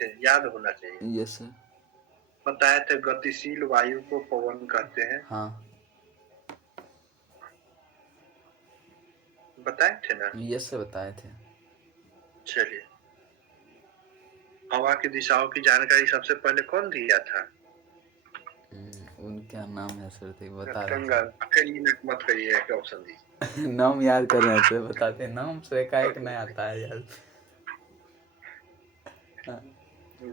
थे, याद होना चाहिए। Yes sir. बताए थे गतिशील वायु को पवन कहते हैं। हाँ। बताए थे ना? यस सर बताए थे। चलिए, हवा की दिशाओं की जानकारी सबसे पहले कौन दिया था? उनका नाम है सर, तो बता गंगा। रहे फिर ये मत करिए एक ऑप्शन दीजिए। थे। नाम याद कर रहे थे, बताते नाम से एकाएक नहीं आता है यार। हाँ।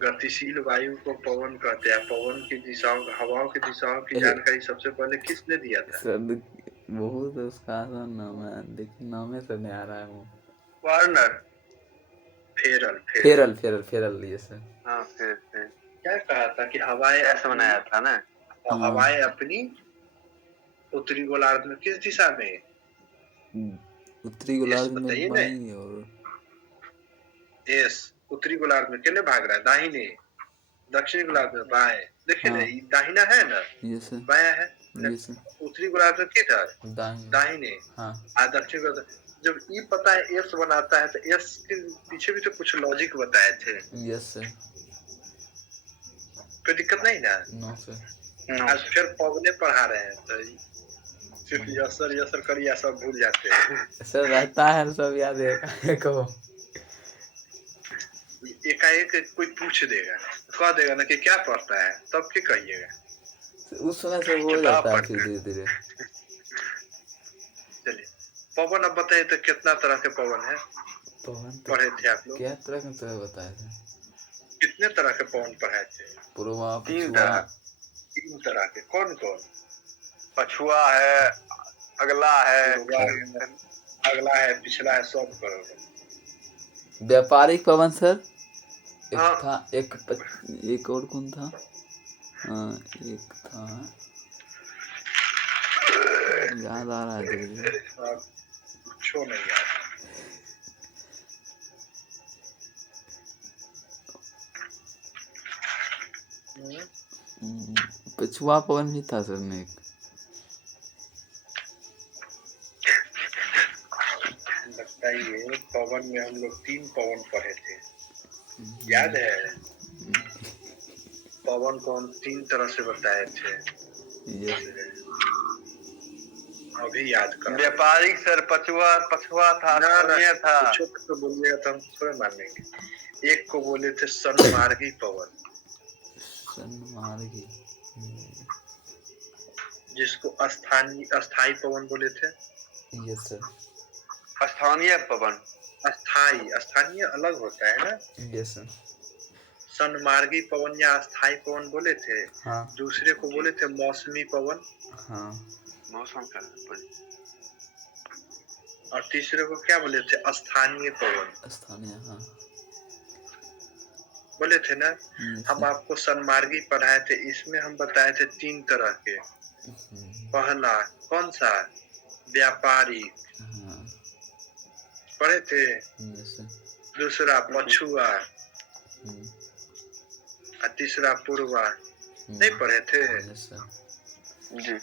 गतिशील वायु को पवन कहते हैं। पवन की दिशाओं, हवाओं की दिशाओं की जानकारी सबसे पहले किसने दिया था? सर बहुत उसका आसान नाम है, लेकिन नाम है सर नहीं आ रहा है वो। Warner. Feral. Feral Feral Feral ये सर। हाँ, फेरल। क्या कहा था कि हवाएं ऐसा बनाया था ना? हवाएं अपनी उत्तरी गोलार्ध में किस दिशा में? उत्तरी गोलार्ध में बाई और यस, उत्तरी गोलार्ध में कितने भाग रहा है? दाहिने। दक्षिणी गोलार्ध में बाएं। देखिए ना, ये दाहिना है ना? Yes sir. बाया है। Yes sir. उत्तरी गोलार्ध में किधर? दाहिने। हाँ। दक्षिण गोलार्ध। जब ई पता है एस बनाता है, तो एस के पीछे भी तो कुछ लॉजिक बताए थे। Yes sir. कोई दिक्कत नहीं ना? No sir. आज फिर पवने पढ़ा रहे हैं, तो सिर्फ यसर करिया सब भूल जाते हैं। सर रहता है सब याद है को। एकाएक कोई पूछ देगा, कह देगा ना कि क्या पढ़ता है, तब क्या कहिएगा? उस समय से हो जाता है फिर धीरे धीरे। चलिए, पवन अब बताइए तो कितना तरह के पवन है? पवन पढ़े थे आप लोग? क्या तरह के तरह बताए थे? कितने तरह के पवन पढ़ाए थे? पूर्वा तीन पछुआ। तरह। तीन तरह के कौन कौन? पछुआ है, अगला है, अगला है, पिछला है, सब करोगे। व्यापारिक पवन सर एक हाँ। था, एक और कौन था? एक था, याद आ रहा है धीरे धीरे। कुछ नहीं याद। पछुआ पवन भी था सर में एक। लगता ही है पवन में हम लोग 3 पवन पढ़े थे, याद है? पवन को हम 3 तरह से बताए थे। यस। अभी याद कर। व्यापारिक सर पछुआ था, था। कुछ तो बोलिएगा तो हम थोड़े मान लेंगे। एक को बोले थे सन्मार्गी पवन। सन्मार्गी। जिसको अस्थाई पवन बोले थे। Yes sir. स्थानीय पवन। स्थानीय अलग होता है ना? Yes sir. सन्मार्गी पवन या अस्थाई पवन बोले थे। हाँ। दूसरे को बोले थे मौसमी पवन। हाँ। मौसम का। और तीसरे को क्या बोले थे? स्थानीय पवन। स्थानीय, हाँ बोले थे ना? हम आपको सन्मार्गी पढ़ाए थे, इसमें हम बताए थे 3 तरह के। पहला कौन सा? व्यापारिक। पढ़े थे। दूसरा पछुआ, और तीसरा पूर्वा। नहीं पढ़े थे? जी।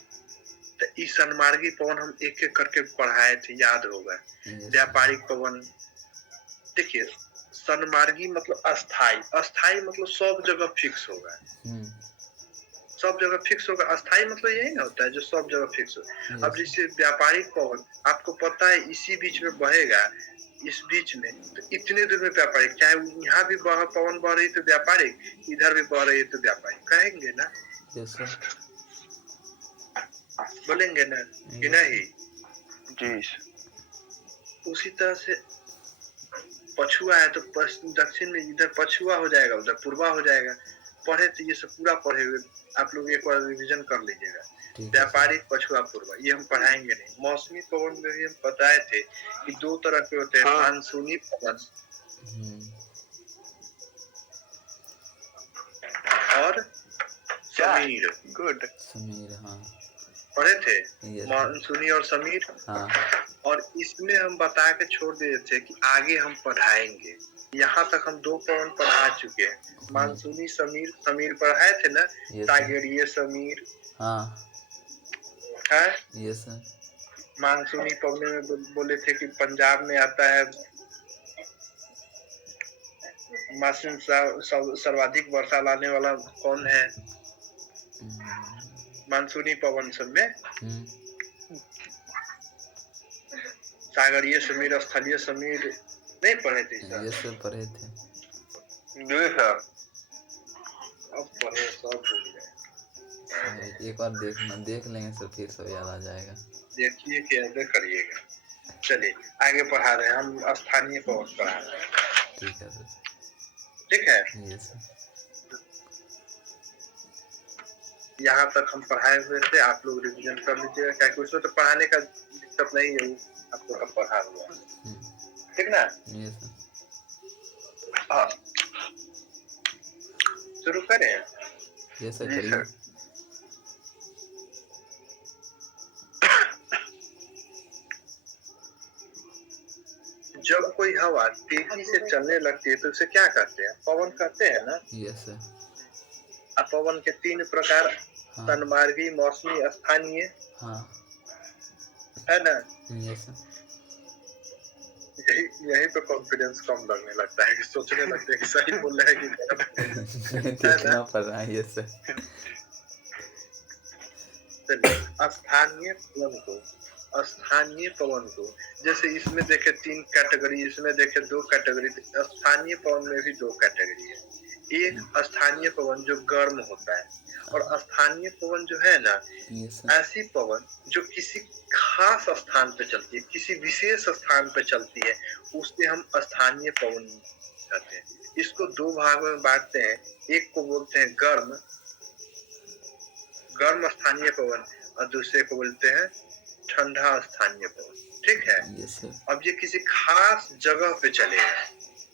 तो इस सन्मार्गी पवन हम एक एक करके पढ़ाए थे, याद होगा। व्यापारिक पवन, देखिए सन्मार्गी मतलब अस्थाई। अस्थाई मतलब सब जगह फिक्स होगा। सब जगह फिक्स होगा। अस्थाई मतलब यही ना होता है जो सब जगह फिक्स हो। अब जैसे व्यापारिक पवन आपको पता है इसी बीच में बहेगा, इस बीच में, तो इतने दूर में व्यापारिक, चाहे यहाँ भी पवन बह रही तो व्यापारिक, इधर भी बह रही है तो व्यापारिक कहेंगे ना? Yes sir. बोलेंगे ना कि नहीं? जी। उसी तरह से पछुआ है तो दक्षिण में इधर पछुआ हो जाएगा, उधर पूर्वा हो जाएगा। पढ़े तो ये सब पूरा पढ़े हुए, आप लोग एक बार रिवीजन कर लीजिएगा। व्यापारिक, पछुआ, पूर्वा, ये हम पढ़ाएंगे नहीं। मौसमी पवन में भी हम बताए थे कि 2 तरह के होते हैं। मानसूनी पवन और समीर। गुड। समीर, हाँ पढ़े थे मानसूनी और समीर। हाँ। और इसमें हम बता के छोड़ दिए थे कि आगे हम पढ़ाएंगे। यहाँ तक हम 2 पवन पढ़ा चुके हैं। मानसूनी समीर पढ़ाए थे ना? सागरीय समीर। हाँ है। Yes sir. मानसूनी पवन में बोले थे कि पंजाब में आता है, मानसून सर्वाधिक वर्षा लाने वाला कौन है? मानसूनी पवन सब में सागरीय समीर, स्थलीय समीर नहीं पढ़े थे सर? ये सब पढ़े थे। सर अब पढ़े सब भूल गए। एक बार देख लेंगे सर, फिर सब याद आ जाएगा। देखिए कि याद करिएगा। चलिए आगे पढ़ा रहे हैं, हम स्थानीय पवन पढ़ा रहे हैं। ठीक है सर। ठीक है, यस सर। यहाँ तक हम पढ़ाए हुए थे, आप लोग रिवीजन कर लीजिएगा, क्या उसमें तो पढ़ाने का दिक्कत नहीं है, आपको हम पढ़ा हुआ है। ठीक ना? Yes sir. हाँ शुरू करें? यस सर करिए। जब कोई हवा तेजी से चलने लगती है तो उसे क्या कहते हैं? पवन कहते हैं ना? Yes sir. अब पवन के 3 प्रकार, हाँ। तन्मार्गी, मौसमी, स्थानीय। हाँ है ना? Yes sir. यही पे कॉन्फिडेंस कम लगने लगता है कि सोचने लगते हैं कि सही बोल रहे हैं कि देखना पड़ रहा है। Yes sir. स्थानीय पवन को जैसे इसमें देखे 3 कैटेगरी, इसमें देखे 2 कैटेगरी, स्थानीय पवन में भी 2 कैटेगरी है। एक स्थानीय पवन जो गर्म होता है, और स्थानीय पवन जो है ना, ऐसी पवन जो किसी खास स्थान पे चलती है, किसी विशेष स्थान पे चलती है, उसे हम स्थानीय पवन कहते हैं। इसको 2 भाग में बांटते हैं, एक को बोलते हैं गर्म स्थानीय पवन, और दूसरे को बोलते हैं ठंडा स्थानीय पवन। ठीक है? अब ये किसी खास जगह पे चलेगा,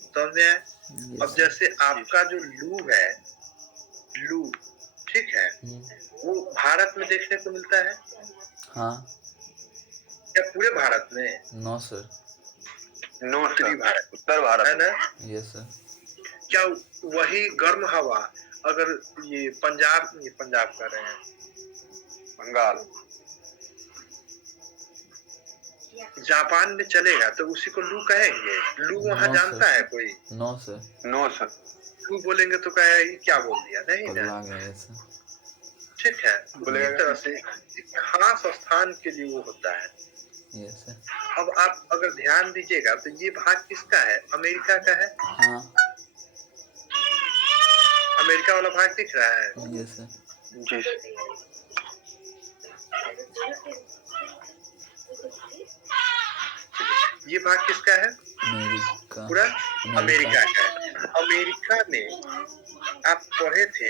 समझे? अब जैसे आपका जो लू है, लू, ठीक है, वो भारत में देखने को मिलता है? हाँ। क्या पूरे भारत में? No sir. उत्तरी भारत, उत्तर भारत है ना? Yes sir. क्या वही गर्म हवा अगर ये पंजाब कर रहे हैं, बंगाल, जापान में चलेगा तो उसी को लू कहेंगे? लू वहाँ जानता है कोई? No sir. No sir. लू बोलेंगे तो कहेगा क्या बोल दिया, नहीं ना? ठीक है, बोलेगा तरह से खास स्थान के लिए वो होता है। Yes sir. अब आप अगर ध्यान दीजिएगा तो ये भाग किसका है? अमेरिका का है। हाँ। अमेरिका वाला भाग दिख रहा है? Yes sir. जी। ये भाग किसका है? अमेरिका। पूरा अमेरिका का है। अमेरिका में आप पढ़े थे,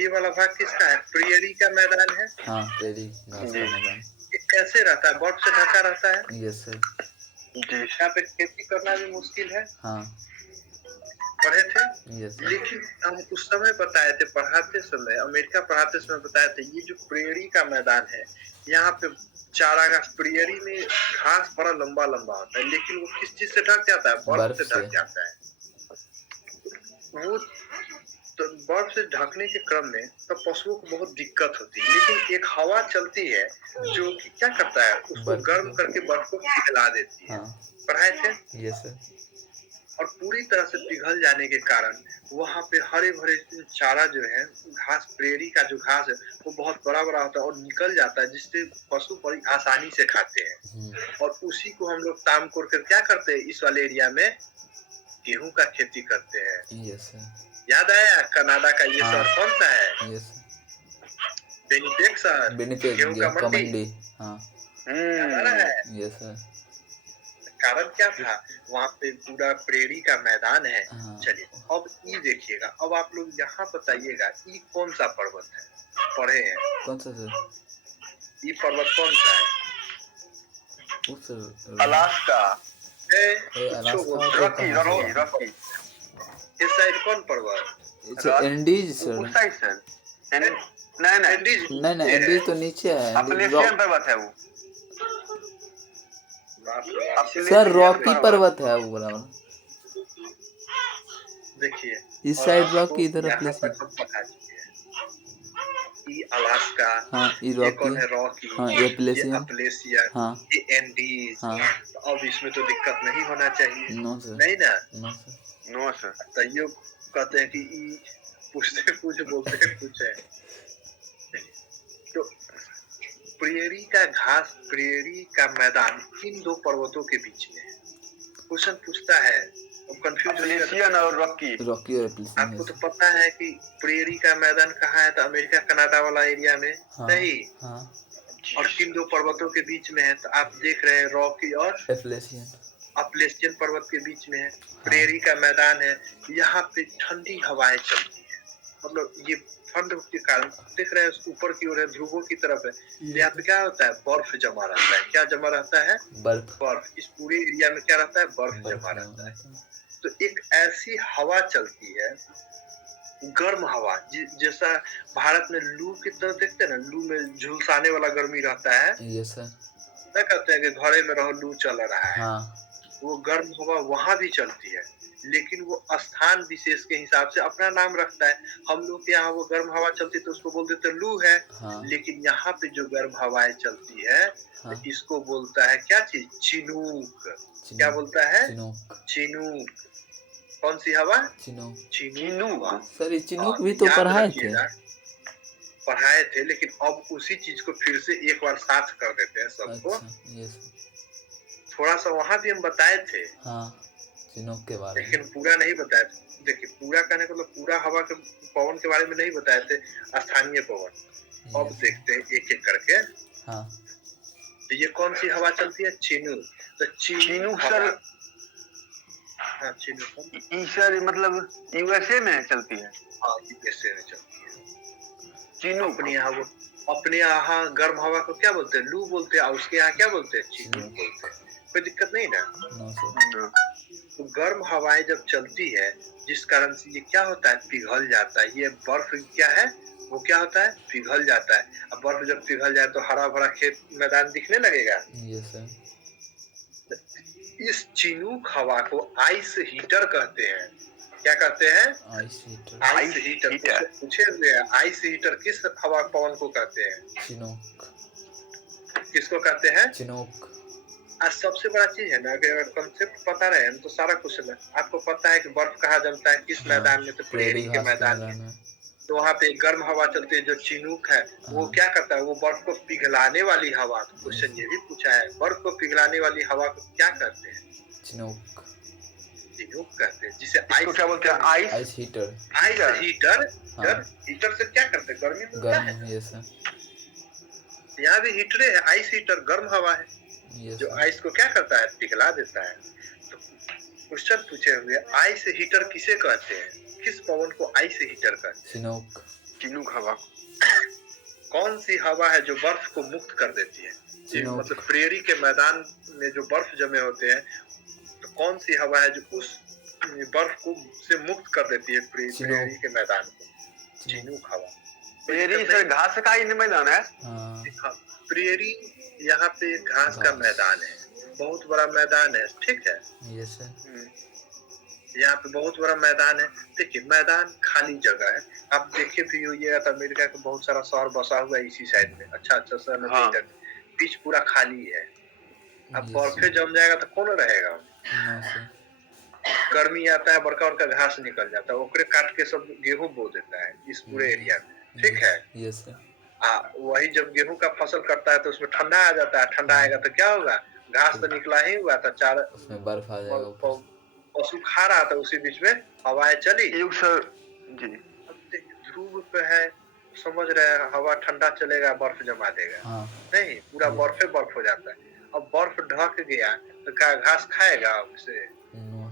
ये वाला भाग किसका है? प्रेयरी का मैदान है। हाँ, प्रेयरी घास का मैदान। ये कैसे रहता है? बर्फ से ढका रहता है। Yes sir. जी। यहाँ पे खेती करना भी मुश्किल है। हाँ। पढ़े थे? Yes sir. लेकिन हम उस समय बताए थे, पढ़ाते समय, अमेरिका पढ़ाते समय बताए थे, ये जो प्रेयरी का मैदान है, यहाँ पे चारागाह, प्रेयरी में घास बड़ा लंबा लंबा होता है, लेकिन वो किस चीज से ढक जाता है? बर्फ से ढक जाता है। वो तो बर्फ से ढकने के क्रम में तब पशुओं को बहुत दिक्कत होती है, लेकिन एक हवा चलती है जो कि क्या करता है, उसको गर्म करके बर्फ को पिघला देती है। पढ़ाए थे? Yes sir. और पूरी तरह से पिघल जाने के कारण वहाँ पे हरे भरे चारा जो है, घास, प्रेयरी का जो घास है, वो बहुत बड़ा बड़ा होता है और निकल जाता है, जिससे पशु बड़ी आसानी से खाते हैं। और उसी को हम लोग ताम कोर कर क्या करते हैं, इस वाले एरिया में गेहूं का खेती करते हैं। Yes sir. याद आया कनाडा का ये शहर कौन सा है? यस। विनिपेग शहर, गेहूं का मंडी। हाँ। Yes sir. कारण क्या था? वहाँ पे पूरा प्रेयरी का मैदान है। चलिए अब ये देखिएगा, अब आप लोग यहाँ बताइएगा ये कौन सा पर्वत है? पढ़े हैं? कौन सा सर? ये पर्वत कौन सा है? अलास्का। रॉकी। इस साइड कौन पर्वत? Andes sir. उस साइड सर। नहीं एंडीज तो नीचे है। अपलेशियन पर्वत है वो सर, रॉकी पर्वत है वो बोला। देखिए इस साइड रॉकी, इधर ये अलास्का, हाँ ये ये कौन रॉकी, है रॉकी, हाँ ये ये एप्लेशियन, अपलेशियन, हाँ ये एंडीज। हाँ तो अब इसमें तो दिक्कत नहीं होना चाहिए, नो सर, नहीं ना। No sir, no sir. तो ये कहते हैं कि ई पूछते कुछ बोलते कुछ है। तो प्रेरी का घास, प्रेरी का मैदान किन दो पर्वतों के बीच में है? क्वेश्चन पूछता है, कंफ्यूज अपलेशियन और रॉकी। रॉकी और एप्लेशियन। आपको तो पता है कि प्रेरी का मैदान कहाँ है, तो अमेरिका कनाडा वाला एरिया में, हाँ सही। हाँ और किन दो पर्वतों के बीच में है, तो आप देख रहे हैं रॉकी और एप्लेशियन, अपलेशियन पर्वत के बीच में है। प्रेरी का मैदान है, यहाँ पे ठंडी हवाएं चलती है, मतलब ये ठंड के कारण देख रहे हैं ऊपर की ओर है, ध्रुवों की तरफ है। यहाँ पे क्या होता है, बर्फ जमा रहता है। क्या जमा रहता है? बर्फ। इस पूरे एरिया में क्या रहता है, बर्फ जमा रहता है। तो एक ऐसी हवा चलती है, गर्म हवा, जैसा भारत में लू की तरह देखते हैं ना, लू में झुलसाने वाला गर्मी रहता है, यस सर, क्या कहते हैं कि घरे में रहो लू चल रहा है, हाँ वो गर्म हवा वहां भी चलती है, लेकिन वो स्थान विशेष के हिसाब से अपना नाम रखता है। हम लोग के यहाँ वो गर्म हवा चलती है तो उसको बोल देते लू है, हाँ लेकिन यहाँ पे जो गर्म हवाएं चलती है, हाँ, तो इसको बोलता है क्या चीज, चिनूक। क्या बोलता है? चिनूक। चिनूक। कौन सी हवा? चिनूक। चिनूक। सर ये चिनूक भी तो पढ़ाए थे, पढ़ाए थे, लेकिन अब उसी चीज को फिर से एक बार साथ कर देते हैं सबको। अच्छा यस, थोड़ा सा वहां भी हम बताए थे, हाँ चिनूक के बारे में, लेकिन पूरा नहीं बताए थे। देखिए पूरा कहने का मतलब पूरा हवा के पवन के बारे में नहीं बताए थे, स्थानीय पवन। अब देखते हैं एक एक करके। हाँ तो ये कौन सी हवा चलती है? चिनूक। तो चिनूक सर, हाँ चिनूक सर मतलब यूएसए में चलती है। हाँ यूएसए में चलती है चिनूक। अपने यहाँ गर्म हवा को क्या बोलते हैं? लू बोलते हैं, और उसके यहाँ क्या बोलते हैं? चिनूक बोलते हैं। कोई दिक्कत नहीं ना। तो गर्म हवाएं जब चलती है, जिस कारण से ये क्या होता है, पिघल जाता है। ये बर्फ क्या है, वो क्या होता है, पिघल जाता है। अब बर्फ जब पिघल जाए तो हरा भरा खेत मैदान दिखने लगेगा। यस सर, इस चिनूक हवा को आइस हीटर कहते हैं। क्या कहते हैं? Ice heater. आइस हीटर पूछे हुए हैं। आइस हीटर किस हवा पवन को कहते हैं? चिनूक। किसको कहते हैं? चिनूक। आज सबसे बड़ा चीज है ना, अगर कंसेप्ट पता रहे तो सारा क्वेश्चन है। आपको पता है कि बर्फ कहाँ जमता है, किस मैदान में? तो प्रेरी के मैदान में। तो वहाँ पे गर्म हवा चलती है जो चिनूक है, वो क्या करता है, वो बर्फ को पिघलाने वाली हवा। तो क्वेश्चन ये भी पूछा है, बर्फ को पिघलाने वाली हवा को क्या कहते हैं? चिनूक। चिनूक कहते हैं, जिसे आइस क्या बोलते हैं? Ice heater. Ice heater. Heater से क्या करते हैं? गर्मी मिलता है। यस सर, यहाँ भी हीटरे है। आइस हीटर गर्म हवा है जो आइस को क्या करता है, पिघला देता है। तो क्वेश्चन पूछे हुए, आइस हीटर किसे कहते हैं? किस पवन को आइस हीटर कहते हैं? चिनूक। चिनूक हवा। कौन सी हवा है जो बर्फ को मुक्त कर देती है? मतलब प्रेरी के मैदान में जो बर्फ जमे होते हैं, तो कौन सी हवा है जो उस बर्फ को से मुक्त कर देती है प्रेरी के मैदान को? चिनूक हवा। प्रेरी से घास का ही मैदान है। हाँ, प्रेरी यहाँ पे घास का मैदान है, बहुत बड़ा मैदान है, ठीक है। यस सर, यहाँ पे बहुत बड़ा मैदान है। देखिए मैदान खाली जगह है, आप देखे भी होइएगा तो अमेरिका का बहुत सारा शहर बसा हुआ है इसी साइड में, अच्छा शहर में। हाँ। बीच पूरा खाली है। अब बर्फे जम जाएगा तो कौन रहेगा? गर्मी आता है, बड़का बड़का घास निकल जाता है, ओकरे काट के सब गेहूं बो देता है इस पूरे एरिया में, ठीक है। यस सर, वही जब गेहूं का फसल करता है तो उसमें ठंडा आ जाता है। ठंडा आएगा तो क्या होगा, घास तो निकला ही हुआ था, चार उसमें बर्फ आ जाएगा, पशु खा रहा था, उसी बीच में हवाएं चली। जी ध्रुव पे है, समझ रहे हैं, हवा ठंडा चलेगा, बर्फ जमा देगा। हाँ। नहीं, पूरा बर्फ हो जाता है। अब बर्फ ढक गया तो क्या घास खाएगा उसे?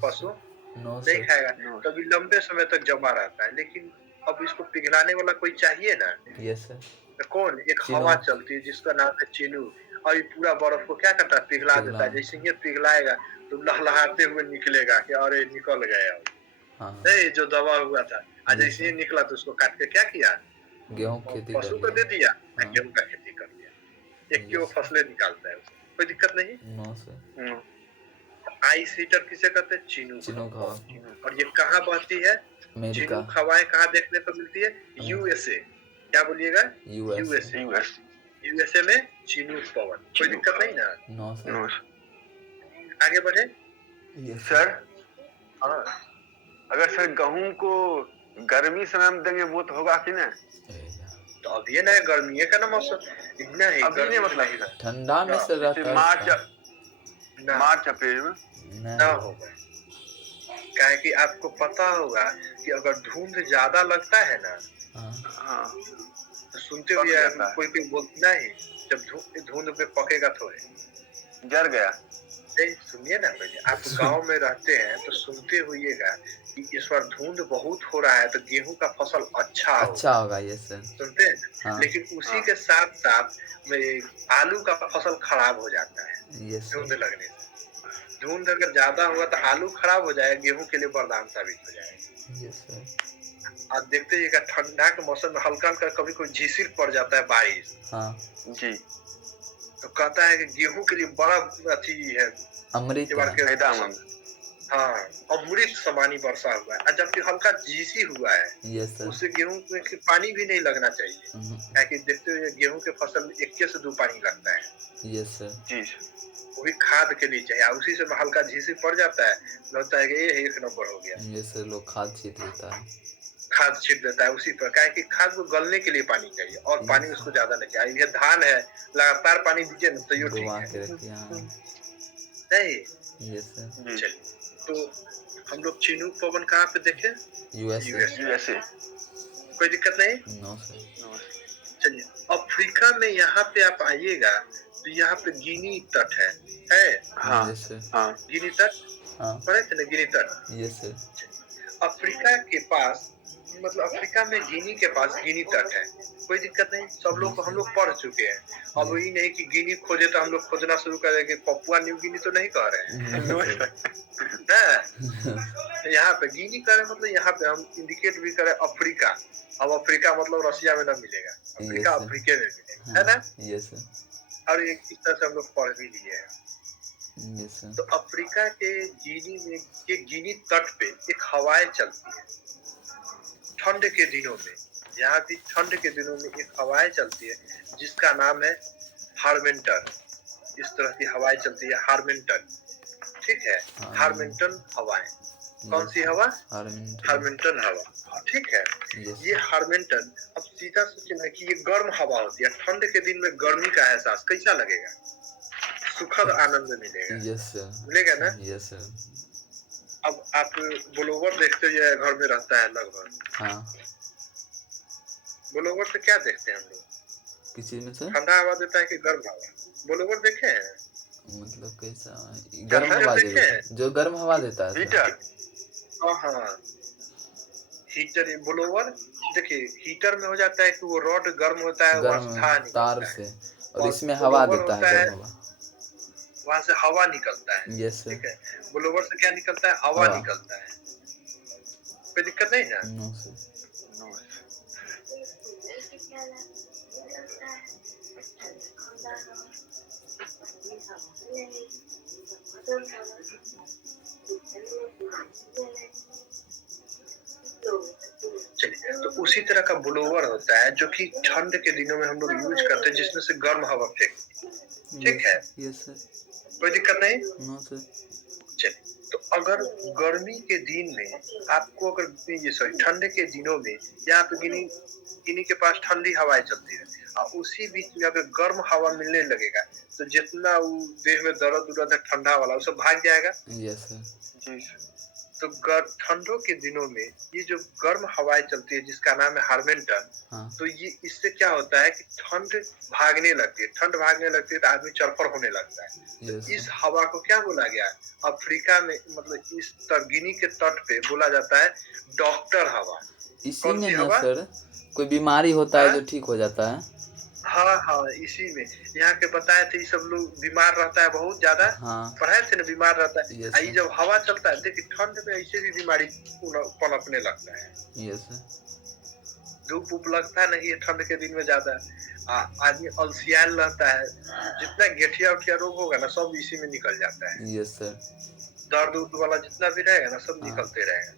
पशु नहीं खाएगा, कभी लंबे समय तक जमा रहता है। लेकिन अब इसको पिघलाने वाला कोई चाहिए ना। यस सर, तो कौन? एक हवा चलती है जिसका नाम है चिनूक, और ये पूरा बर्फ को क्या करता है, पिघला देता है। जैसे ये पिघलाएगा तो लहलहाते हुए निकलेगा कि अरे निकल गया। हाँ। नहीं, जो दबा हुआ था, आज जैसे ही निकला तो उसको काट के क्या किया, गेहूं खेती पशु को दे दिया। हाँ। गेहूं का खेती कर दिया। एक क्यों फसलें निकालता है, कोई दिक्कत नहीं। नो सर, आइस हीटर किसे कहते हैं? चिनूक हवा। और ये कहाँ बहती है? चिनूक हवाएं कहाँ देखने को मिलती है? यूएसए। क्या बोलिएगा? यूएसए। यूएस। यूएसए में चिनूक पवन, कोई चिनूक। दिक्कत नहीं ना? No sir. नो आगे बढ़े। यस सर, हाँ, अगर सर गेहूं को गर्मी समय में देंगे वो तो होगा कि नहीं? तो अब ये ना गर्मी का ना मौसम इतना है, अभी नहीं गर्मी मतलब सर, ठंडा में से रहता है ना मार्च अप्रैल में ना होगा। काहे कि आपको पता होगा कि अगर धुंध ज्यादा लगता है ना, हाँ तो सुनते पक हुए जाता है। कोई बोलता नहीं, जब धुंध पे पकेगा थोड़े जर गया। नहीं, सुनिए ना पहले, आप गांव में रहते हैं तो सुनते होइएगा कि इस बार धुंध बहुत हो रहा है तो गेहूं का फसल अच्छा होगा। Yes sir. सुनते हैं हाँ। लेकिन उसी के साथ साथ में आलू का फसल खराब हो जाता है यस धुंध लगने से। धुंध अगर ज्यादा हुआ तो आलू खराब हो जाएगा, गेहूं के लिए वरदान साबित हो जाएगा। Yes sir. आप देखते रहिएगा ठंडा के मौसम में हल्का हल्का कभी कोई झीसिर पड़ जाता है बारिश, हाँ जी, तो कहता है कि गेहूं के लिए बड़ा अथी है, अमृत फायदेमंद। हाँ, अमृत समानी वर्षा हुआ है। जबकि हल्का झीसी हुआ है, यस सर। उससे गेहूं में पानी भी नहीं लगना चाहिए, ताकि देखते हुए गेहूं के फसल में 1 से 2 पानी लगता है। Yes sir. जी, वो भी खाद के लिए चाहिए, उसी से हल्का झीसी पड़ जाता है, लगता है कि ये 1 नंबर हो गया। यस सर, लोग खाद छीट देता है, खाद छीट देता है उसी पर, क्या है कि खाद को गलने के लिए पानी चाहिए और पानी उसको ज्यादा नहीं चाहिए। ये धान है, लगातार पानी दीजिए ना तो ये ठीक है नहीं। Yes sir. चलिए, तो हम लोग चिनूक पवन कहाँ पे देखे? यूएसए। कोई दिक्कत नहीं। No sir. चलिए, अफ्रीका में यहाँ पे आप आइएगा तो यहाँ पे गिनी तट है हाँ यस सर। हाँ गिनी तट, हाँ पढ़े थे ना गिनी तट? Yes sir. अफ्रीका के पास, मतलब अफ्रीका में गिनी के पास गिनी तट है, कोई दिक्कत नहीं, सब लोग को हम लोग पढ़ चुके हैं। अब ये नहीं कि गिनी खोजे तो हम लोग खोजना शुरू कर देंगे, पपुआ न्यू गिनी तो नहीं कह रहे हैं यहाँ पे गिनी करे मतलब यहाँ पे हम इंडिकेट भी करें अफ्रीका। अब अफ्रीका मतलब रशिया में ना मिलेगा, अफ्रीका अफ्रीका में मिलेगा, है ना? Yes sir. और एक इस तरह से हम लोग पढ़ भी लिए हैं। Yes sir. तो अफ्रीका के गिनी में के गिनी तट पे एक हवाएं चलती है ठंड के दिनों में। यहाँ भी ठंड के दिनों में एक हवाएं चलती है जिसका नाम है हार्मेंटन। इस तरह की हवाएं चलती है हार्मेंटन, ठीक है? हार्मेंटन हवाएं, कौन सी हवा? हार्मेंटन हवा, ठीक है? ये हार्मेंटन, अब सीधा सोचना कि ये गर्म हवा होती है, ठंड के दिन में गर्मी का एहसास कैसा लगेगा? सुखद आनंद मिलेगा। Yes sir. मिलेगा ना? Yes sir. अब आप ब्लोवर देखते हुए घर में रहता है लगभग, हाँ। ब्लोवर से क्या देखते हैं हम लोग? किस चीज में सर? ठंडा हवा देता है कि गर्म हवा? ब्लोवर देखे हैं? मतलब कैसा? गर्म हवा देता है, जो गर्म हवा देता है। हीटर। हाँ, हीटर। ब्लोवर देखिए, हीटर में हो जाता है कि वो रॉड गर्म होता है तार से, और इसमें हवा देता है, गर्म हवा, वहां से हवा निकलता है। यस ठीक है, ब्लोवर से क्या निकलता है? हवा निकलता है। कोई दिक्कत नहीं है? No sir. चलिए, तो उसी तरह का ब्लोवर होता है जो कि ठंड के दिनों में हम लोग यूज करते हैं, जिसमें से गर्म हवा फेंकती है, ठीक है? Yes sir. कोई दिक्कत नहीं? No sir. चलिए, तो अगर गर्मी के दिन में आपको, अगर ये सॉरी ठंड के दिनों में यहाँ पे गिनी के पास ठंडी हवाएं चलती है और उसी बीच में अगर गर्म हवा मिलने लगेगा तो जितना वो देह में दर्द उर्द है ठंडा वाला वो सब भाग जाएगा। Yes sir. जी। तो ठंडों के दिनों में ये जो गर्म हवाएं चलती है जिसका नाम है हार्मेंटन, तो ये इससे क्या होता है कि ठंड भागने लगती है, ठंड भागने लगती है तो आदमी चरफर होने लगता है। तो इस हवा को क्या बोला गया? अफ्रीका में, मतलब इस गिनी के तट पे बोला जाता है डॉक्टर हवा। इसी में ना सर कोई बीमारी होता है जो ठीक हो जाता है? हाँ, इसी में यहाँ के बताए थे, सब लोग बीमार रहता है बहुत ज्यादा, पढ़ाए थे ना, बीमार रहता है। ये जब हवा चलता है देखिए ठंड में ऐसे भी बीमारी पनपने लगता है। यस। धूप उप लगता है ना ये ठंड के दिन में ज्यादा, आदमी अलसियाल रहता है, जितना गेठिया उठिया रोग होगा ना सब इसी में निकल जाता है। Yes sir. दर्द उर्द वाला जितना भी रहेगा ना सब निकलते रहेगा।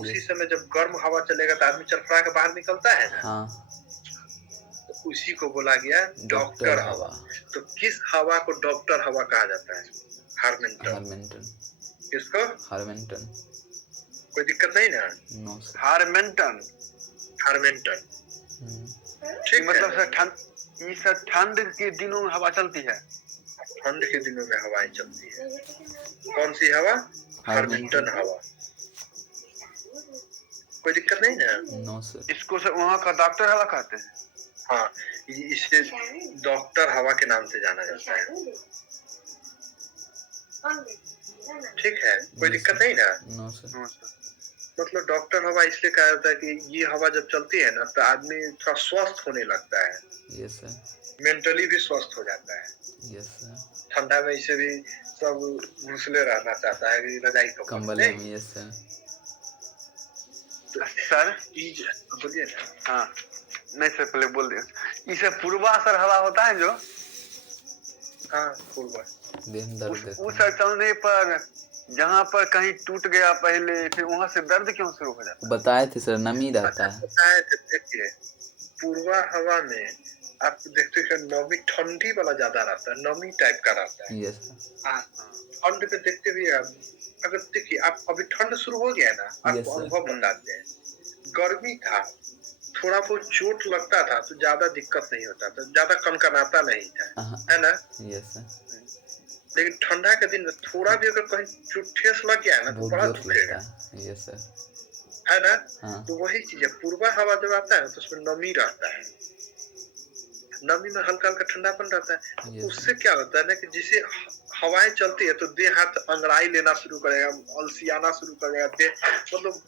उसी समय जब गर्म हवा चलेगा तो आदमी चरफरा के बाहर निकलता है ना, उसी को बोला गया डॉक्टर हवा। तो किस हवा को डॉक्टर हवा कहा जाता है? हार्मेंटन। किसको? हार्मेंटन। कोई दिक्कत नहीं ना? No sir. हार्मेंटन। ठीक मतलब है। सर ये सर ठंड के दिनों में हवा चलती है? ठंड के दिनों में हवाएं चलती है। कौन सी हवा? हार्मेंटन हवा। कोई दिक्कत नहीं ना? No sir. इसको सर वहाँ का डॉक्टर हवा कहते हैं? हाँ, इसे डॉक्टर हवा के नाम से जाना जाता है। ठीक है, कोई दिक्कत नहीं ना? No sir. मतलब डॉक्टर हवा इसलिए कहा जाता है कि ये हवा जब चलती है ना तो आदमी थोड़ा स्वस्थ होने लगता है। Yes sir. मेंटली भी स्वस्थ हो जाता है। Yes sir. ठंडा में इसे भी सब घुसले रहना चाहता है कि रजाई कंबल में। Yes sir. सर बोलिए ना। हाँ नहीं सर पहले बोल दिया। इसे पूर्वासर हवा होता है जो? हाँ पूर्वा। उस सर चलने पर जहाँ पर कहीं टूट गया पहले फिर वहाँ से दर्द क्यों शुरू हो जाता है? बताए थे सर, नमी रहता है। बताए थे। देखिए पूर्वा हवा में आप देखते हैं नमी ठंडी वाला ज्यादा रहता है, नमी टाइप का रहता है। Yes sir. ठंड पे देखते भी आप, अगर देखिए आप अभी ठंड शुरू हो गया ना, आपको अनुभव बताते हैं। गर्मी था, थोड़ा बहुत चोट लगता था तो ज्यादा दिक्कत नहीं होता था, ज्यादा कनकनाता नहीं था, है ना? Yes sir. लेकिन ठंडा के दिन में थोड़ा भी अगर कहीं चोट ठेस लग गया ना तो बड़ा दुखेगा। Yes sir. है ना? हाँ। तो वही चीज है, पूर्वा हवा जब आता है तो उसमें नमी रहता है, नमी में हल्का हल्का ठंडापन रहता है। उससे क्या होता है ना कि जिसे हवाएं चलती है तो देह हाथ अंगड़ाई लेना शुरू करेगा, अलसियाना शुरू करेगा, देह मतलब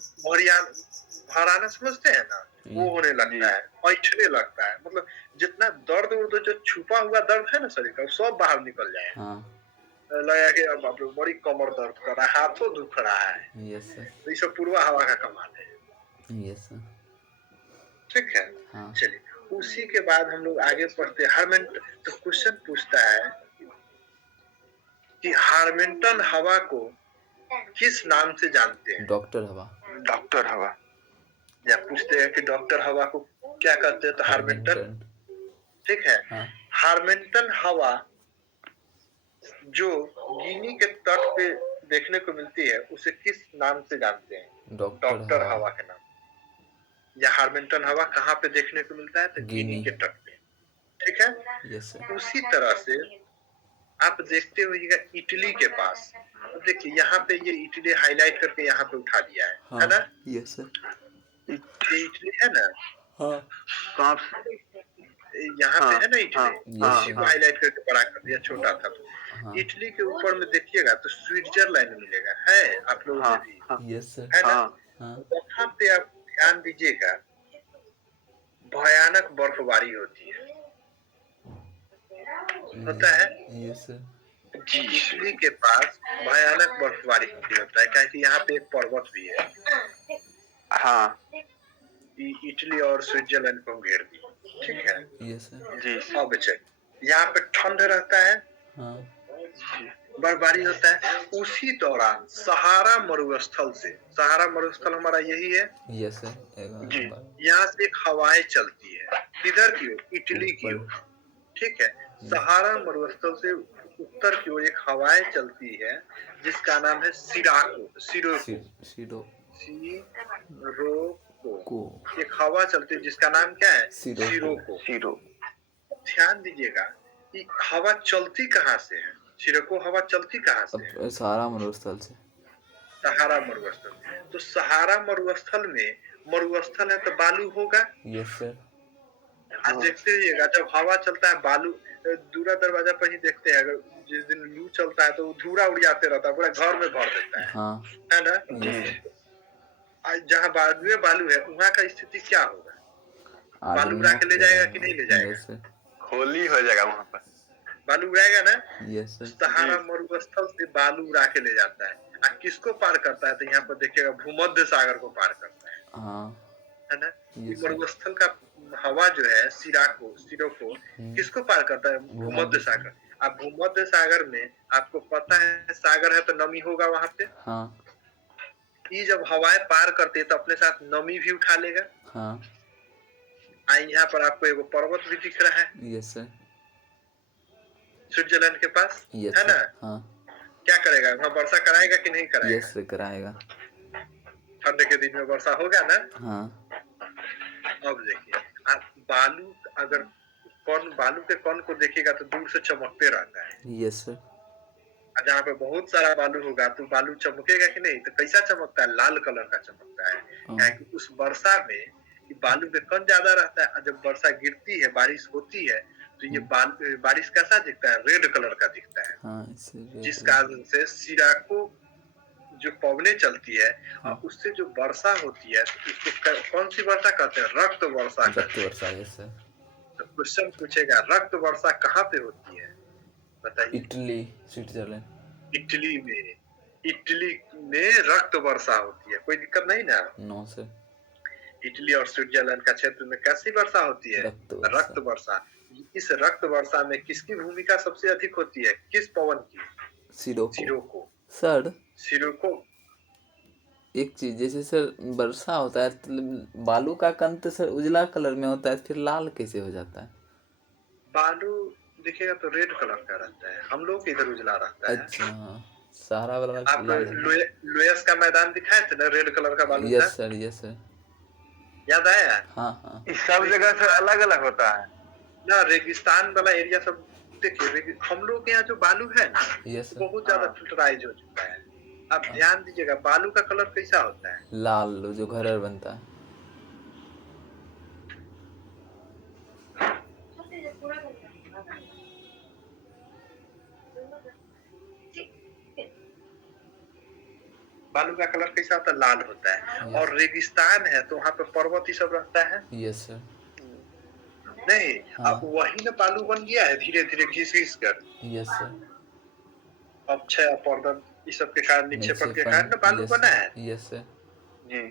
भराना समझते हैं ना, वो होने लगता है, ऐठने लगता है। मतलब जितना दर्द उर्द जो छुपा हुआ दर्द है ना शरीर का सब बाहर निकल जाए। हाँ। लगा कि अब बाप रे बड़ी कमर दर्द कर रहा है, हाथों दुख रहा है। Yes sir. तो ये सब पूर्वा हवा का कमाल है। Yes sir. ठीक है। हाँ। चलिए उसी के बाद हम लोग आगे पढ़ते हैं। हार्मेंटन तो क्वेश्चन पूछता है कि हार्मेंटन हवा को किस नाम से जानते हैं? डॉक्टर हवा। डॉक्टर हवा। या पूछते हैं कि डॉक्टर हवा को क्या कहते हैं? तो हार्मेंटन। ठीक है। हाँ। हार्मेंटन हवा जो गिनी के तट पे देखने को मिलती है उसे किस नाम से जानते हैं? डॉक्टर हवा के नाम। या हार्मेंटन हवा कहाँ पे देखने को मिलता है? तो गिनी के तट पे। ठीक है। Yes sir. उसी तरह से आप देखते होइएगा इटली के पास, देखिए यहाँ पे ये इटली हाईलाइट करके यहाँ पे उठा दिया है ना? Yes sir. ये इटली है ना? हाँ। यहाँ पे है ना इटली, इसी को हाईलाइट करके बड़ा कर दिया, छोटा था तो। इटली के ऊपर में देखिएगा तो स्विट्जरलैंड मिलेगा, है आप लोगों में भी? Yes sir. है ना? वहाँ पे आप ध्यान दीजिएगा भयानक बर्फबारी होती है, होता है। Yes sir. इटली के पास भयानक बर्फबारी होता है, क्योंकि यहाँ पे एक पर्वत भी है। हाँ। इटली और स्विट्जरलैंड को घेर दी। ठीक है। Yes sir. जी। अब यहाँ पे ठंड रहता है, बर्फबारी होता है। उसी दौरान सहारा मरुस्थल से, सहारा मरुस्थल हमारा यही है। Yes sir. जी। यहाँ से एक हवाएं चलती है, किधर की ओर? इटली की ओर। ठीक है। सहारा मरुस्थल से उत्तर की ओर एक हवाएं चलती है जिसका नाम है सिरोको। एक हवा चलती है जिसका नाम क्या है? सिरोको। ध्यान दीजिएगा कि हवा चलती कहाँ से है? सिरोको हवा चलती कहाँ से है? सहारा मरुस्थल से। सहारा मरुस्थल। तो सहारा मरुस्थल में, मरुस्थल है तो बालू होगा। Yes sir. आप देखते रहिएगा जब हवा चलता है बालू, दूरा दरवाजा पर ही देखते हैं, अगर जिस दिन लू चलता है तो धूरा उड़ जाते रहता है, पूरा घर में भर देता है। हाँ। है ना? जहाँ बालू है वहाँ का स्थिति क्या होगा? बालू उड़ा के ले जाएगा कि नहीं ले जाएगा? होली हो जाएगा वहाँ पर, बालू उड़ाएगा ना। सहारा मरुस्थल से बालू उड़ा के ले जाता है। किसको पार करता है? तो यहाँ पर देखिएगा भूमध्य सागर को पार करता है। है ना? मरुस्थल का हवा जो है सिरोको किसको पार करता है? भूमध्य सागर। अब भूमध्य सागर में आपको पता है सागर है तो नमी होगा वहाँ पे। ये जब हवाएं पार करते है तो अपने साथ नमी भी उठा लेगा। यहाँ पर आपको एगो पर्वत भी दिख रहा है। Yes sir. स्विट्जरलैंड के पास यस है ना। सर। हाँ। क्या करेगा वहाँ, वर्षा कराएगा कि नहीं कराएगा? यस सर, कराएगा। ठंड के दिन में वर्षा होगा ना। हाँ। अब देखिए आप बालू, अगर कौन बालू के कण को देखिएगा तो दूर से चमकते रहता है। Yes sir. जहाँ पे बहुत सारा बालू होगा तो बालू चमकेगा कि नहीं? तो कैसा चमकता है? लाल कलर का चमकता है, क्योंकि उस वर्षा में बालू के कण ज्यादा रहता है। और जब वर्षा गिरती है, बारिश होती है, तो ये बारिश कैसा दिखता है? रेड कलर का दिखता है। हाँ, जिस कारण से सिराको जो पवने चलती है, हाँ। और उससे जो वर्षा होती है तो उसको कौन सी वर्षा कहते हैं? रक्त वर्षा। रक्त वर्षा। Yes sir. तो क्वेश्चन पूछेगा रक्त वर्षा कहाँ पे होती है? बताइए। Italy, Switzerland. इटली में। इटली में रक्त वर्षा होती है, कोई दिक्कत नहीं ना? No sir. इटली और स्विट्जरलैंड का क्षेत्र में कैसी वर्षा होती है? रक्त वर्षा। इस रक्त वर्षा में किसकी भूमिका सबसे अधिक होती है? किस पवन की? सिरोको। Sir Scirocco. एक चीज, जैसे सर वर्षा होता है तो बालू का कण तो सर उजला कलर में होता है, फिर लाल कैसे हो जाता है? बालू देखिएगा तो रेड कलर का रहता है, हम लोग इधर उजला रहता है। अच्छा, सारा वाला आप लोयस का मैदान दिखाए थे ना, रेड कलर का बालू था। Yes sir, yes sir. याद आया? हाँ हाँ। इस सब जगह से अलग अलग होता है ना, रेगिस्तान वाला एरिया सब देखिए। हम लोग के यहाँ जो बालू है ना, बहुत ज्यादा फिल्टराइज हो चुका है। आप ध्यान दीजिएगा बालू का कलर कैसा होता है? लाल, जो घर बनता है। बालू का कलर कैसा होता है? लाल होता है। और रेगिस्तान है तो वहाँ पे पर्वत ही सब रहता है। Yes sir. नहीं, अब वही ना बालू बन गया है धीरे धीरे घिस घिस कर। Yes sir. अब क्षय अपरदन इस सब के कारण, निक्षेपण के कारण ना बालू बना है। Yes sir. जी।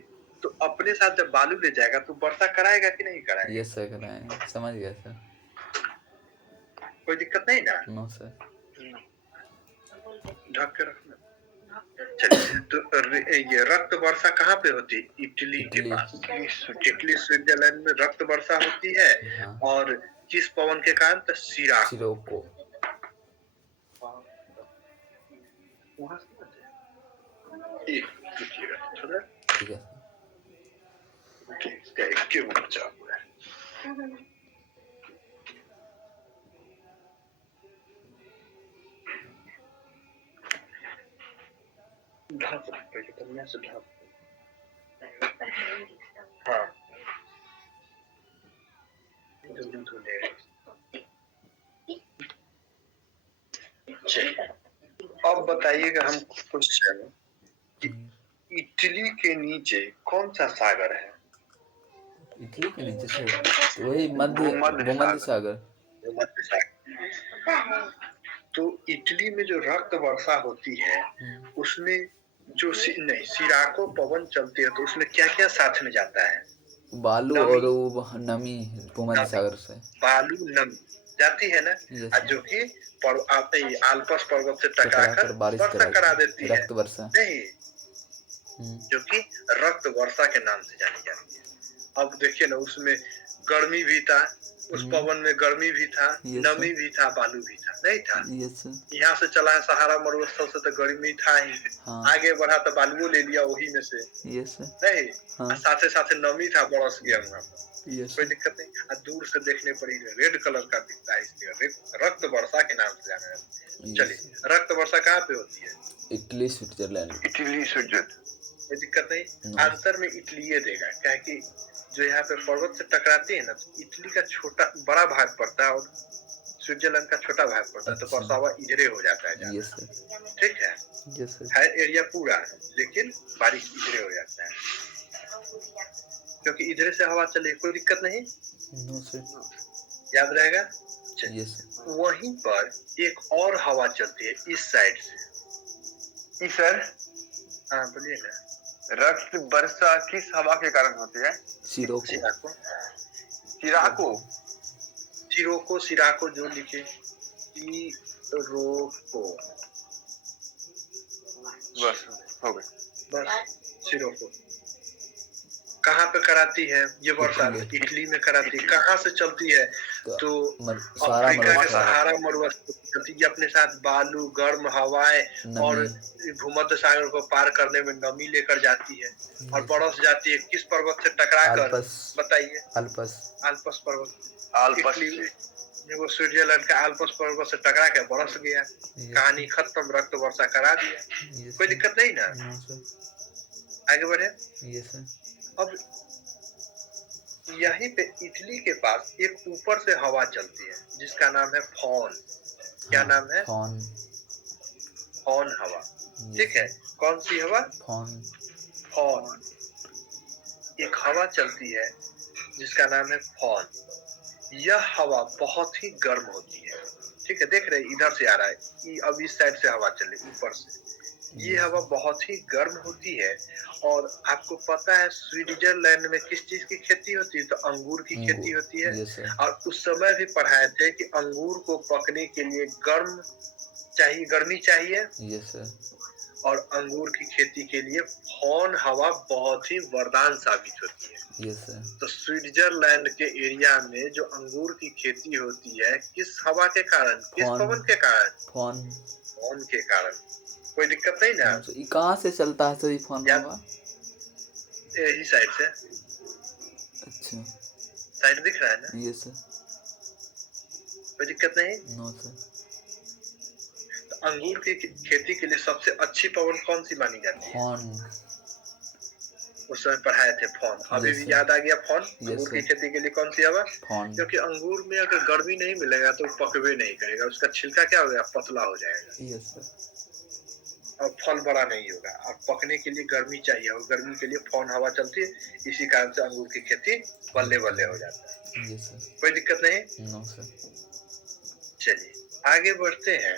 तो अपने साथ जब बालू ले जाएगा तो वर्षा कराएगा कि नहीं कराएगा? यस सर, कराएगा। समझ गया सर। कोई दिक्कत नहीं ना? No sir. ढक के रखना। चलिए, तो ये रक्त वर्षा कहाँ पे होती है? इटली के पास। इटली स्विट्जरलैंड में रक्त वर्षा होती है। हाँ। और किस पवन के कारण? तो सिरोको। वहाँ से थोड़ा ठीक है। इसका एक क्यों बचा हुआ है? ढाप पहले बढ़िया से ढाप। हाँ, अब बताइएगा हम क्वेश्चन, इटली के नीचे कौन सा सागर है? इटली के नीचे सर वही भूमध्य सागर। तो इटली में जो रक्त वर्षा होती है उसमें जो सिराको पवन चलती है तो उसमें क्या क्या साथ में जाता है? बालू और नमी भूमध्य सागर से। बालू नमी जाती है ना, जो कि आल्पस पर्वत से टकराकर वर्षा करा देती है। रक्त वर्षा नहीं, जो कि रक्त वर्षा के नाम से जानी जाती है। अब देखिए ना, उसमें गर्मी भी था, उस पवन में गर्मी भी था, नमी भी था, बालू भी था, नहीं था? यहाँ से चला सहारा मरुस्थल से तो गर्मी था ही। आगे बढ़ा तो बालू ले लिया वही में से। नहीं, साथे साथे नमी था, बरस गया वहाँ पर। कोई दिक्कत नहीं। दूर से देखने पर ही रेड कलर का दिखता है, इसलिए रक्त वर्षा के नाम से जाना जाता है। चलिए, रक्त वर्षा कहाँ पे होती है? Italy Switzerland. Italy Switzerland. कोई दिक्कत नहीं। आंसर में इटली देगा, क्या कि जो यहाँ पे पर्वत से टकराते हैं ना, तो इटली का बड़ा भाग पड़ता है और स्विट्जरलैंड का छोटा भाग पड़ता है। तो बरसावा इधरे हो जाता है। ठीक है, एरिया पूरा, लेकिन बारिश इधरे हो जाता है क्योंकि इधरे से हवा चले। कोई दिक्कत नहीं। याद रहेगा। वहीं पर एक और हवा चलती है इस साइड से। सर हाँ बोलिए ना। रक्त वर्षा किस हवा के कारण होती है? सिराको। सिराको जो लिखे सिरोको, बस हो गए। बस सिरोको। कहाँ पे कराती है ये वर्षा? इटली में कराती है। कहाँ से चलती है? तो अफ्रीका के सहारा मरुस्थल चलती है। अपने साथ बालू, गर्म हवाएं और भूमध्य सागर को पार करने में नमी लेकर जाती है और बरस जाती है। किस पर्वत से टकरा कर? बताइए। अल्पस पर्वत। इटली में वो स्विट्जरलैंड का अल्पस पर्वत से टकरा के बरस गया। कहानी खत्म, रक्त वर्षा करा दिया। कोई दिक्कत नहीं ना? आगे बढ़े। अब यहीं पे इटली के पास एक ऊपर से हवा चलती है जिसका नाम है फॉन। क्या नाम है? फॉन हवा। ठीक है। कौन सी हवा? फॉन। एक हवा चलती है जिसका नाम है फॉन। यह हवा बहुत ही गर्म होती है। ठीक है, देख रहे इधर से आ रहा है, अब इस साइड से हवा चले ऊपर से। ये हवा बहुत ही गर्म होती है। और आपको पता है स्विट्जरलैंड में किस चीज की खेती होती है? तो अंगूर की खेती होती है। और उस समय भी पढ़ाए थे कि अंगूर को पकने के लिए गर्मी चाहिए। और अंगूर की खेती के लिए फॉन हवा बहुत ही वरदान साबित होती है। तो स्विट्जरलैंड के एरिया में जो अंगूर की खेती होती है किस हवा के कारण? किस पवन के कारण? फॉन के कारण। कोई दिक्कत नहीं ना? कहाँ से चलता है? तो ये फॉन हवा यही साइड से। अच्छा, साइड दिख रहा है ना? Yes sir. कोई दिक्कत नहीं? No sir. तो अंगूर की खेती के लिए सबसे अच्छी पवन कौन सी मानी जाती है? फॉन। उस समय पढ़ाए थे फॉन। अभी भी याद आ गया फॉन। अंगूर की खेती के लिए कौन सी हवा? क्योंकि अंगूर में अगर गर्मी नहीं मिलेगा तो पकवे नहीं करेगा, उसका छिलका क्या हो गया? पतला हो जाएगा। Yes sir. और फल बड़ा नहीं होगा। और पकने के लिए गर्मी चाहिए और गर्मी के लिए फॉन हवा चलती है। इसी कारण से अंगूर की खेती बल्ले बल्ले हो जाता है। Yes sir. कोई दिक्कत नहीं? No sir. चलिए आगे बढ़ते हैं।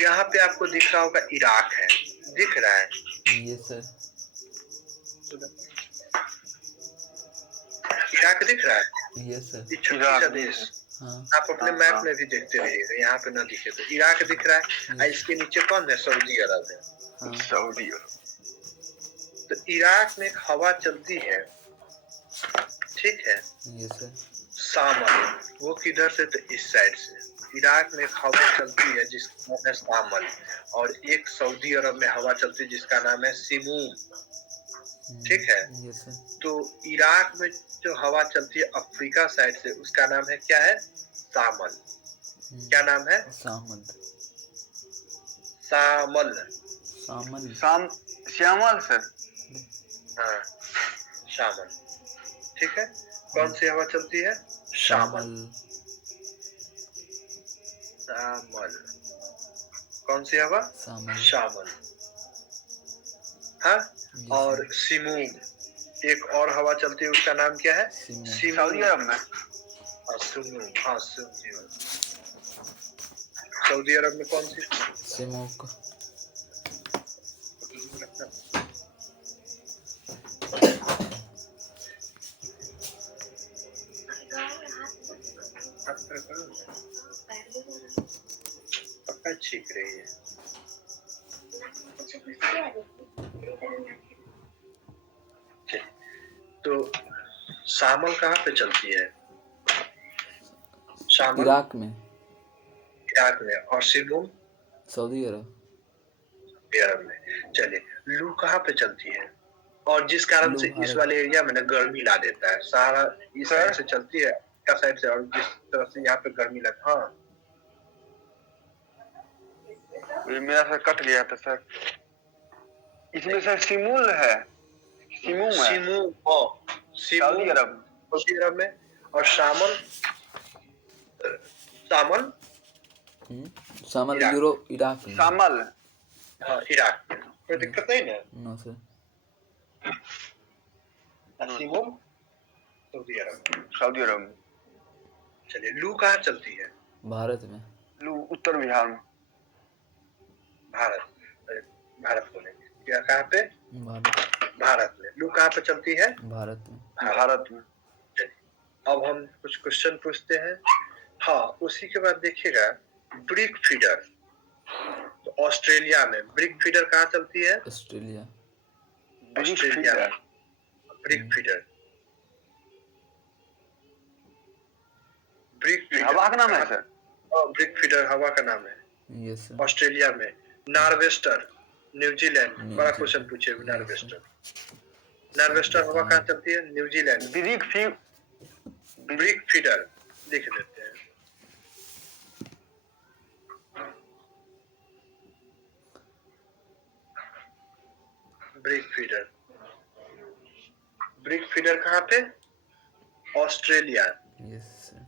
यहाँ पे आपको दिख रहा होगा इराक है, दिख रहा है? Yes sir. इराक दिख रहा है? Yes sir. ये छोटा सा देश। आप अपने मैप में भी देखते रहिएगा, यहाँ पे ना दिखे तो। इराक दिख रहा है और इसके नीचे कौन है? सऊदी अरब है। Saudi Arab. तो इराक में एक हवा चलती है, ठीक है? Yes sir. सामल। वो किधर से? तो इस साइड से। इराक में एक हवा चलती है जिसका नाम है सामल। और एक सऊदी अरब में हवा चलती है जिसका नाम है सिमूम। ठीक है? Yes sir. तो इराक में जो हवा चलती है अफ्रीका साइड से उसका नाम है क्या है? सामल। क्या नाम है? सामल। श्यामल सर। हाँ, शामल। ठीक है। कौन सी हवा चलती है? शामल। कौन सी हवा? शामल। हाँ। और सिमूम एक और हवा चलती है, उसका नाम क्या है? सऊदी अरब में। सऊदी अरब में कौन सी? सिमूक। पक्का छीक रही है। तो शामल कहाँ पे चलती है? शामल इराक में। और सिमूम सऊदी अरब में। चलिए लू कहाँ पे चलती है? और जिस कारण से इस वाले एरिया में ना गर्मी ला देता है। सारा इस साइड से चलती है, क्या साइड से, और जिस तरह से यहाँ पे गर्मी लगता है। हाँ मेरा सर कट गया था सर। इसमें सर सिमूल है। सऊदी अरब में। और शामल इराक में। शामल। हाँ, इराक में। कोई दिक्कत नहीं ना? No sir. Simoom Saudi Arab में। चलिए लू कहाँ चलती है? भारत में। लू उत्तर बिहार में। भारत बोलेंगे क्या? कहाँ पे? भारत में। लू कहाँ पे चलती है? भारत में। चलिए अब हम कुछ क्वेश्चन पूछते हैं। हाँ, उसी के बाद देखिएगा ब्रिक फीडर। तो ऑस्ट्रेलिया में ब्रिक फीडर कहाँ चलती है? ऑस्ट्रेलिया। ऑस्ट्रेलिया में ब्रिक फीडर। ब्रिक फीडर हवा का नाम है सर? ब्रिक फीडर हवा का नाम है। Yes sir. ऑस्ट्रेलिया में। Nor'wester New Zealand. बड़ा क्वेश्चन पूछे नार्वेस्टर। नार्वेस्टर हवा कहाँ चलती है? न्यूजीलैंड। ब्रिक फीडर लिख देते हैं। Brick feeder. ब्रिक फीडर कहाँ पे? ऑस्ट्रेलिया। Yes sir.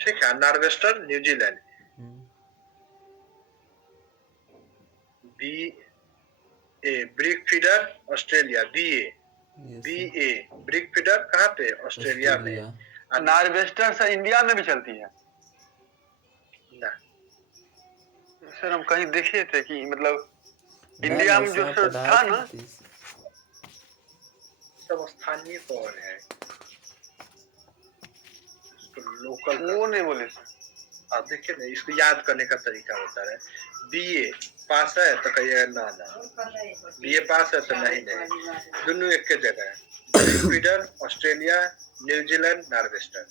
ठीक है। Nor'wester New Zealand. बी ए ब्रिक फीडर ऑस्ट्रेलिया। बी ए ब्रिक फीडर कहाँ पे? ऑस्ट्रेलिया में। नार्वेस्टर सर इंडिया में भी चलती है ना सर? हम कहीं देखे थे कि मतलब इंडिया में जो सर था ना, सब स्थानीय पवन है, लोकल वो नहीं बोले सर। आप देखिए ना, इसको याद करने का तरीका होता है। बीए पास है तो कहिए ना ना, बीए पास है तो नहीं नहीं, दोनों एक के जगह है। Fielder Australia, New Zealand, nor'wester.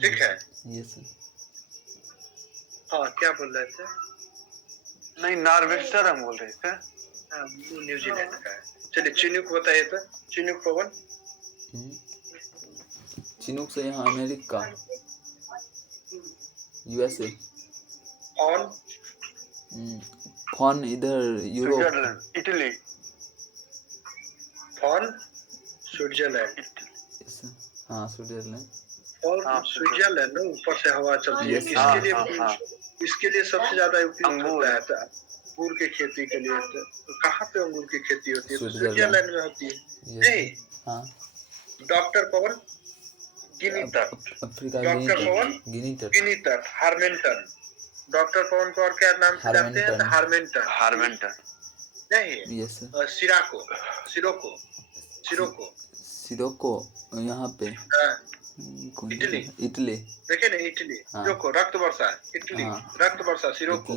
ठीक है। हाँ क्या बोल रहे थे? नहीं नार्वेस्टर हम बोल रहे थे। वो न्यूजीलैंड का है। चलिए चिनूक बताइए तो। चिनूक पवन। चिनूक से यहाँ अमेरिका, यूएसए। फॉन इधर Europe, Switzerland, Italy. Foehn Switzerland. हाँ स्विट्जरलैंड। और स्विट्जरलैंड ऊपर से हवा चलती है। किसके लिए? इसके लिए सबसे ज्यादा उपयुक्त होता है अंगूर की खेती के लिए। तो कहाँ पे अंगूर की खेती होती है? स्विट्जरलैंड में होती है। नहीं। हाँ। डॉक्टर पवन गिनी तट। डॉक्टर पवन गिनी तट, हार्मेंटन। डॉक्टर पवन को और क्या नाम से जानते हैं? हार्मेंटन। हार्मेंटन नहीं, सिराको, सिरोको, सिरोको, सिरोको यहाँ पे इटली। इटली देखिए ना, इटली। सिरोको रक्त वर्षा, इटली। रक्त वर्षा सिरोको,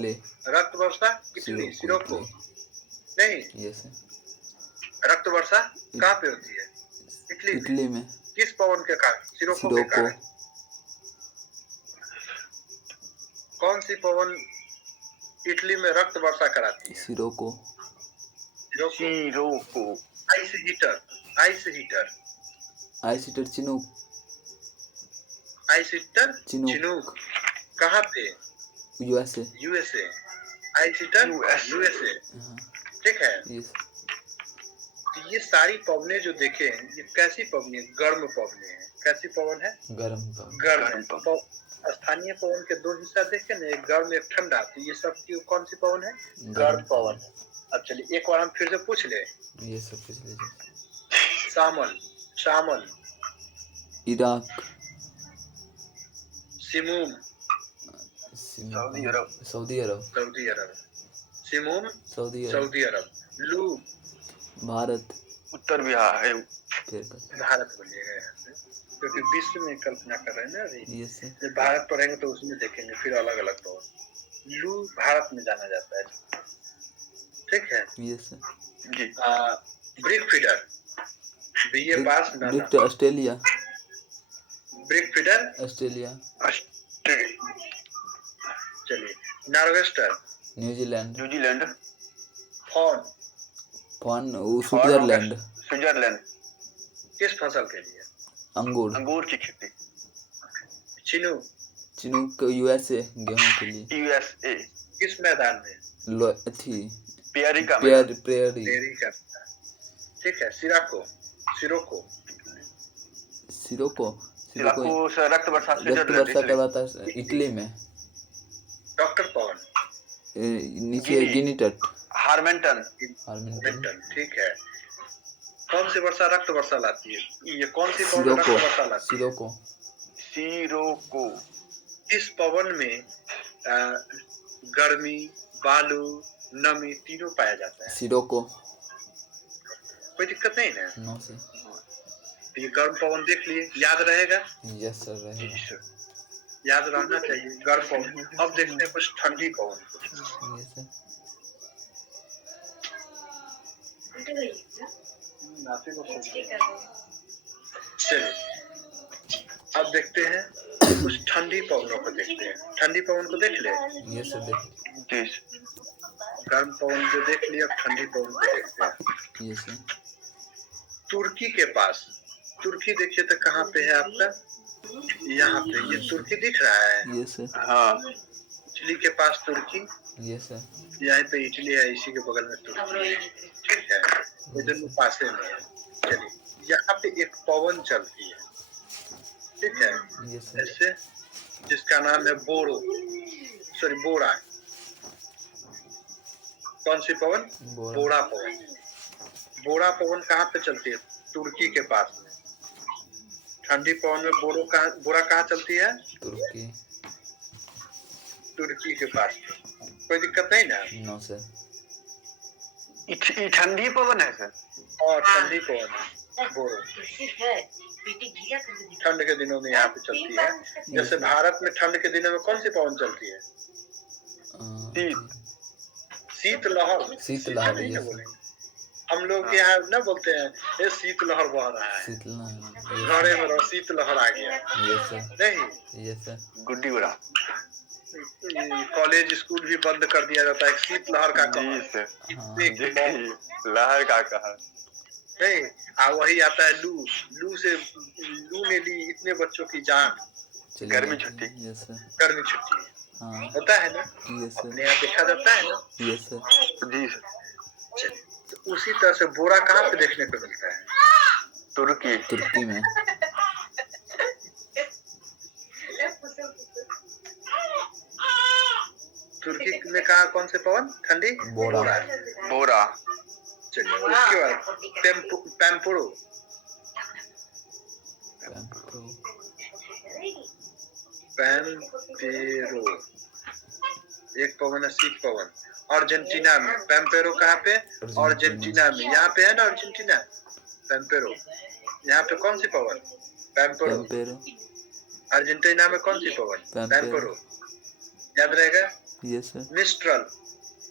रक्त वर्षा इटली, सिरोको। नहीं, रक्त वर्षा कहाँ पे होती है? इटली में। किस पवन के कारण? सिरोको के कारण। कौन सी पवन इटली में रक्त वर्षा कराती है? Scirocco. Scirocco. Ice heater, ice heater, ice heater Chinook. Ice heater Chinook कहाँ पे? USA. USA. Ice heater USA. ठीक है। तो ये सारी पवनें जो देखे हैं, ये कैसी पवनें? गर्म पवनें हैं। कैसी पवन है? गर्म। स्थानीय पवन के दो हिस्सा देखे ना, एक गर्म एक ठंडा। तो ये सब की कौन सी पवन है? गर्म पवन। अब चलिए एक बार हम फिर से पूछ ले। ये सब पूछ लीजिए। शामल, शामल। इराक। सिमूम, सऊदी अरब। सऊदी अरब। सऊदी अरब। सिमूम सऊदी अरब। लू भारत। उत्तर बिहार है। भारत बोलिएगा यहाँ से, क्योंकि विश्व में कल्पना कर रहे हैं ना अभी। जब भारत पढ़ेंगे तो उसमें देखेंगे फिर अलग अलग पवन। लू भारत में जाना जाता है। ठीक है। जी। ब्रिक फीडर बीए पास ना। ऑस्ट्रेलिया। Brickfielder Australia. चलिए nor'wester New Zealand. New Zealand. Foehn Switzerland. Switzerland. किस फसल के लिए? अंगूर। अंगूर की खेती। चिनूक। चिनूक यूएसए, गेहूं के लिए। यूएसए। किस मैदान में? प्रेयरी का। प्रेयरी का। ठीक है। सिराको, सिरोको। सिरोको से रक्त वर्षा करवाता है इटली में। डॉक्टर पवन नीचे गिनी तट। हार्मेंटन। ठीक है। कौन सी वर्षा रक्त वर्षा लाती है? ये कौन सी पवन रक्त वर्षा लाती है? सिरोको। इस पवन में गर्मी, बालू, नमी तीनों पाया जाता है। सिरोको। कोई दिक्कत नहीं है? No sir. ये गर्म पवन देख लिए, याद रहेगा? यस सर रहेगा। याद रहना चाहिए गर्म पवन। अब देखते हैं कुछ ठंडी पवन। चलिए अब देखते हैं कुछ ठंडी पवनों को देखते हैं। ठंडी पवन को देख ले। ये सर देख। जी गर्म पवन जो देख लिया, अब ठंडी पवन को देखते हैं। ये सर तुर्की के पास, तुर्की देखिए तो कहाँ पे है आपका, यहाँ पे ये तुर्की दिख रहा है। ये सर हाँ इटली के पास तुर्की, ये सर यहाँ पे इटली है, इसी के बगल में तुर्की है। ठीक है, ये दोनों पासे में है। चलिए यहाँ पे एक पवन चलती है, ठीक है, ये सर ऐसे, जिसका नाम है बोरा। कौन सी पवन? बोरा पवन। बोरा पवन कहाँ पे चलती है? तुर्की के पास में। ठंडी पवन में बोरा कहाँ चलती है? तुर्की के पास में। कोई दिक्कत नहीं ना? No sir. ठंडी पवन है सर। और ठंडी पवन बोरो ठंड के दिनों में यहाँ पे चलती है। जैसे भारत में ठंड के दिनों में कौन सी पवन चलती है? शीतलहर। शीतलहर नहीं ना बोलेंगे हम लोग यहाँ न बोलते हैं ये शीतलहर बह रहा है, घरे में रहो शीतलहर आ गया। नहीं, ये सर गुड्डी उड़ा। कॉलेज स्कूल भी बंद कर दिया जाता है शीतलहर का कहर। लहर का कहर नहीं, वही आता है लू। लू ने ली इतने बच्चों की जान। गर्मी छुट्टी। गर्मी छुट्टी होता है ना, अपने यहाँ देखा जाता है ना। ये सर जी सर। तो उसी तरह से बोरा कहाँ पे देखने को मिलता है? तुर्की में। तुर्की में कहा कौन से पवन? ठंडी बोरा। चलिए उसके बाद पैम्पुरो। एक पवन है शीत पवन। अर्जेंटीना में पैम्पेरो। कहाँ पे? अर्जेंटीना में। यहाँ पे है ना अर्जेंटीना, पैम्पेरो। यहाँ पे कौन सी पवन? पैम्पेरो। अर्जेंटीना में कौन सी पवन? पैम्पेरो। याद रहेगा? Yes sir. मिस्ट्रल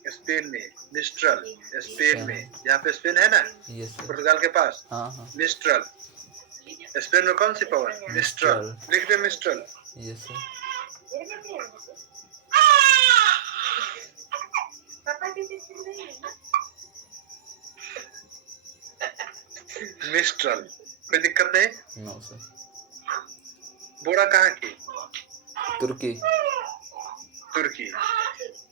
स्पेन में। मिस्ट्रल स्पेन में। यहाँ पे स्पेन है ना, पुर्तगाल के पास। मिस्ट्रल स्पेन में कौन सी पवन? मिस्ट्रल। लिख दे मिस्ट्रल। Yes sir. मिस्ट्रल। कोई दिक्कत नहीं? No sir. बोरा कहाँ की? तुर्की।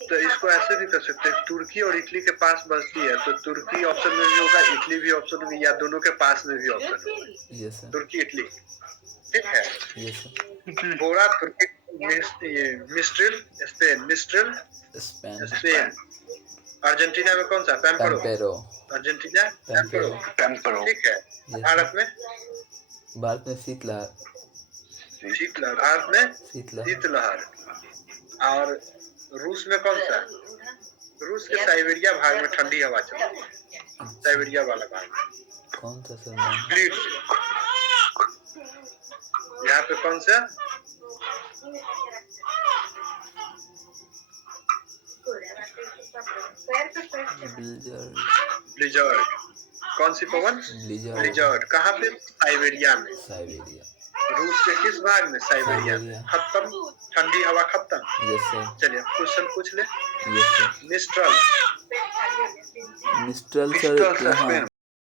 तो इसको ऐसे भी कर सकते हैं, तुर्की और इटली के पास बसती है तो तुर्की ऑप्शन में भी होगा, इटली भी ऑप्शन में, या दोनों के पास में भी ऑप्शन होगा। Yes sir. तुर्की इटली, ठीक है। Yes sir. बोरा तुर्की, mistral Spain. Mistral Spain. Argentina में कौन सा? पैम्पेरो। अर्जेंटीना पैम्पेरो, ठीक है। भारत में शीतलहर। भारत में शीतलहर। और रूस में कौन सा? रूस के साइबेरिया भाग में ठंडी हवा चलती है। साइबेरिया वाला भाग कौन सा सर? यहाँ पे कौन सा? ब्लिजर्ड। कौन सी पवन? ब्लिजर्ड। कहाँ पे? साइबेरिया में। रूस के किस भाग में? साइबेरिया में। खत्म, ठंडी हवा खत्म। Yes sir. चलिए क्वेश्चन पूछ ले। Yes sir. Mistral sir.